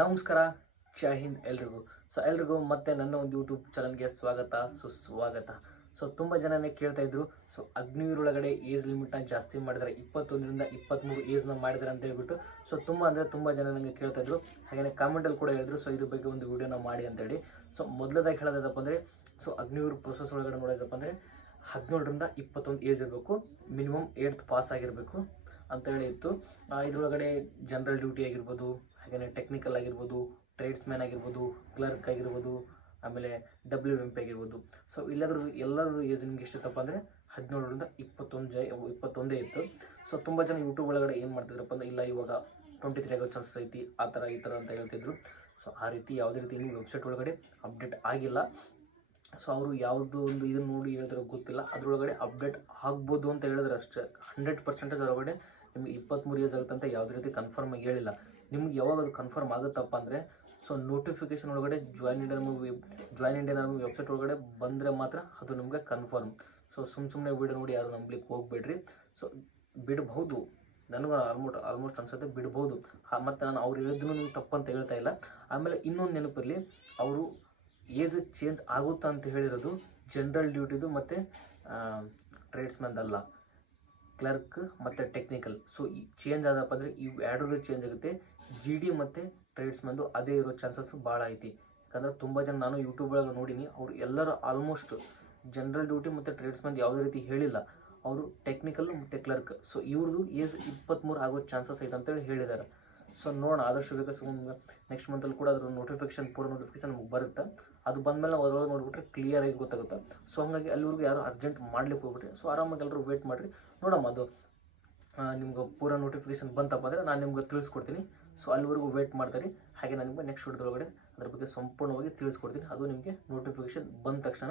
ನಮಸ್ಕಾರ, ಜೈ ಹಿಂದ್ ಎಲ್ರಿಗೂ. ಎಲ್ರಿಗೂ ಮತ್ತೆ ನನ್ನ ಒಂದು ಯೂಟ್ಯೂಬ್ ಚಾನಲ್ಗೆ ಸ್ವಾಗತ ಸುಸ್ವಾಗತ. ತುಂಬ ಜನನೇ ಕೇಳ್ತಾ ಇದ್ರು, ಅಗ್ನಿವೀರ್ ಒಳಗಡೆ ಏಜ್ ಲಿಮಿಟ್ನ ಜಾಸ್ತಿ ಮಾಡಿದ್ದಾರೆ, 21ರಿಂದ 23 ಏಜ್ನ ಮಾಡಿದ್ದಾರೆ ಅಂತ ಹೇಳ್ಬಿಟ್ಟು. ತುಂಬ ಜನ ನನಗೆ ಕೇಳ್ತಾ ಇದ್ರು, ಹಾಗೆಯೇ ಕಾಮೆಂಟಲ್ಲಿ ಕೂಡ ಹೇಳಿದ್ರು ಇದ್ರ ಬಗ್ಗೆ ಒಂದು ವಿಡಿಯೋನ ಮಾಡಿ ಅಂತೇಳಿ. ಮೊದಲದಾಗಿ ಹೇಳೋದಪ್ಪ ಅಂದರೆ ಅಗ್ನಿವೀರ್ ಪ್ರೊಸೆಸ್ ಒಳಗಡೆ ನೋಡೋದಪ್ಪ ಅಂದರೆ 17ರಿಂದ 21 ಏಜ್ ಇರಬೇಕು, ಮಿನಿಮಮ್ 8th ಪಾಸ್ ಆಗಿರಬೇಕು ಅಂತ ಹೇಳಿ ಇತ್ತು. ಇದರೊಳಗಡೆ ಜನರಲ್ ಡ್ಯೂಟಿ ಆಗಿರ್ಬೋದು, ಹಾಗೆಯೇ ಟೆಕ್ನಿಕಲ್ ಆಗಿರ್ಬೋದು, ಟ್ರೇಡ್ಸ್ಮ್ಯಾನ್ ಆಗಿರ್ಬೋದು, ಕ್ಲರ್ಕ್ ಆಗಿರ್ಬೋದು, ಆಮೇಲೆ WMP ಆಗಿರ್ಬೋದು. ಎಲ್ಲರದ್ದು ಏಜ್ ನಿಮ್ಗೆ ಎಷ್ಟಿತ್ತಪ್ಪ ಅಂದರೆ 17ರಿಂದ 21 ಇತ್ತು. ತುಂಬ ಜನ ಯೂಟ್ಯೂಬ್ ಒಳಗಡೆ ಏನು ಮಾಡ್ತಿದ್ರಪ್ಪ ಅಂದರೆ, ಇಲ್ಲ ಇವಾಗ 23 ಆಗೋ ಚಾನ್ಸಸ್ ಐತಿ, ಆ ಥರ ಈ ಥರ ಅಂತ ಹೇಳ್ತಿದ್ರು. ಆ ರೀತಿ ಯಾವುದೇ ರೀತಿ ಇನ್ನೂ ವೆಬ್ಸೈಟ್ ಒಳಗಡೆ ಅಪ್ಡೇಟ್ ಆಗಿಲ್ಲ. ಅವರು ಯಾವುದು ಒಂದು ಇದನ್ನು ನೋಡಿ ಹೇಳಿದ್ರೆ ಗೊತ್ತಿಲ್ಲ, ಅದರೊಳಗಡೆ ಅಪ್ಡೇಟ್ ಆಗ್ಬೋದು ಅಂತ ಹೇಳಿದ್ರೆ ಅಷ್ಟೇ. 100% ಅದರೊಳಗಡೆ ನಿಮಗೆ 23 ಏಜ್ ಆಗುತ್ತೆ ಅಂತ ಯಾವುದೇ ರೀತಿ ಕನ್ಫರ್ಮ್ ಆಗಿ ಹೇಳಿಲ್ಲ. ನಿಮ್ಗೆ ಯಾವಾಗ ಅದು ಕನ್ಫರ್ಮ್ ಆಗುತ್ತಪ್ಪ ಅಂದರೆ, ನೋಟಿಫಿಕೇಶನ್ ಒಳಗಡೆ ಜಾಯಿನ್ ಇಂಡಿಯನ್ ಆರ್ಮಿ ವೆಬ್ಸೈಟ್ ಒಳಗಡೆ ಬಂದರೆ ಮಾತ್ರ ಅದು ನಿಮಗೆ ಕನ್ಫರ್ಮ್. ಸುಮ್ಮನೆ ವಿಡಿಯೋ ನೋಡಿ ಯಾರು ನಂಬಲಿಕ್ಕೆ ಹೋಗ್ಬೇಡ್ರಿ. ಬಿಡಬಹುದು, ನನಗೂ ಆಲ್ಮೋಸ್ಟ್ ಅನ್ಸುತ್ತೆ ಬಿಡ್ಬೋದು. ಮತ್ತು ನಾನು ಅವ್ರು ಹೇಳಿದ್ದನ್ನು ನೀವು ತಪ್ಪಂತ ಹೇಳ್ತಾ ಇಲ್ಲ. ಆಮೇಲೆ ಇನ್ನೊಂದು ನೆನಪಿರಲಿ, ಅವರು ಏಜ್ ಚೇಂಜ್ ಆಗುತ್ತಾ ಅಂತ ಹೇಳಿರೋದು ಜನರಲ್ ಡ್ಯೂಟಿದು ಮತ್ತು ಟ್ರೇಡ್ಸ್ಮನ್ದಲ್ಲ, ಕ್ಲರ್ಕ್ ಮತ್ತು ಟೆಕ್ನಿಕಲ್. ಈ ಚೇಂಜ್ ಆದಪ್ಪ ಅಂದರೆ ಇವು ಎರಡರದ್ದು ಚೇಂಜ್ ಆಗುತ್ತೆ. GD ಮತ್ತು ಟ್ರೇಡ್ಸ್ಮನ್ದು ಅದೇ ಇರೋ ಚಾನ್ಸಸ್ ಭಾಳ ಐತಿ. ಯಾಕಂದರೆ ತುಂಬ ಜನ ನಾನು ಯೂಟ್ಯೂಬ್ ಒಳಗೆ ನೋಡೀನಿ, ಅವ್ರು ಎಲ್ಲರೂ ಆಲ್ಮೋಸ್ಟ್ ಜನರಲ್ ಡ್ಯೂಟಿ ಮತ್ತು ಟ್ರೇಡ್ಸ್ಮನ್ ಯಾವುದೇ ರೀತಿ ಹೇಳಿಲ್ಲ, ಅವರು ಟೆಕ್ನಿಕಲ್ ಮತ್ತು ಕ್ಲರ್ಕ್. ಇವ್ರದ್ದು ಏಜ್ 23 ಆಗೋ ಚಾನ್ಸಸ್ ಐತೆ ಅಂತೇಳಿ ಹೇಳಿದ್ದಾರೆ. ನೋಡೋಣ, ಆದಷ್ಟು ಬೇಗ ನೆಕ್ಸ್ಟ್ ಮಂತಲ್ಲಿ ಕೂಡ ಅದ್ರ ಪೂರ ನೋಟಿಫಿಕೇಶನ್ ನಮಗೆ ಬರುತ್ತೆ. ಅದು ಬಂದಮೇಲೆ ನಾವು ಅದ್ರೊಳಗೆ ನೋಡಿಬಿಟ್ರೆ ಕ್ಲಿಯರಾಗಿ ಗೊತ್ತಾಗುತ್ತೆ. ಹಾಗಾಗಿ ಅಲ್ಲಿವರೆಗೂ ಯಾರು ಅರ್ಜೆಂಟ್ ಮಾಡ್ಲಿಕ್ಕೆ ಹೋಗ್ಬಿಟ್ರಿ. ಆರಾಮಾಗಿ ಎಲ್ಲರೂ ವೇಟ್ ಮಾಡಿರಿ, ನೋಡಮ್ಮ. ಅದು ನಿಮ್ಗೆ ಪೂರ ನೋಟಿಫಿಕೇಶನ್ ಬಂತಪ್ಪ ಅಂದರೆ ನಾನು ನಿಮ್ಗೆ ತಿಳಿಸ್ಕೊಡ್ತೀನಿ. ಅಲ್ಲಿವರೆಗೂ ವೇಟ್ ಮಾಡ್ತಾರೆ. ಹಾಗೆ ನಾನು ನಿಮಗೆ ನೆಕ್ಸ್ಟ್ ವಿಡಿಯೋದೊಳಗಡೆ ಅದ್ರ ಬಗ್ಗೆ ಸಂಪೂರ್ಣವಾಗಿ ತಿಳಿಸ್ಕೊಡ್ತೀನಿ. ಅದು ನಿಮಗೆ ನೋಟಿಫಿಕೇಶನ್ ಬಂದ ತಕ್ಷಣ